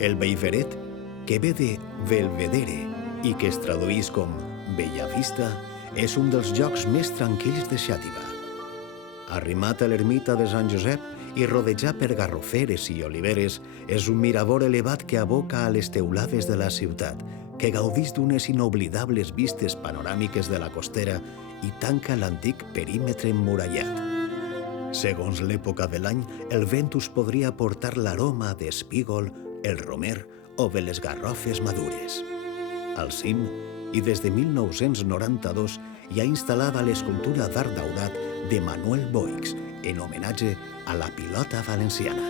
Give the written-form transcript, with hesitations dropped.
El Bellveret, que ve de Belvedere i que es traduís com Bella Vista, és un dels llocs més tranquils de Xàtiva. Arrimat a l'ermita de Sant Josep i rodejat per garroferes i oliveres, és un mirador elevat que aboca a les teulades de la ciutat, que gaudís d'unes inoblidables vistes panoràmiques de la costera i tanca l'antic perímetre emmurallat. Segons l'època de l'any, el vent us podria portar l'aroma d'espígol, el romer o de les garrofes madures. Al cim, i des de 1992, hi ha instal·lada l'escultura d'art daurat de Manuel Boix, en homenatge a la pilota valenciana.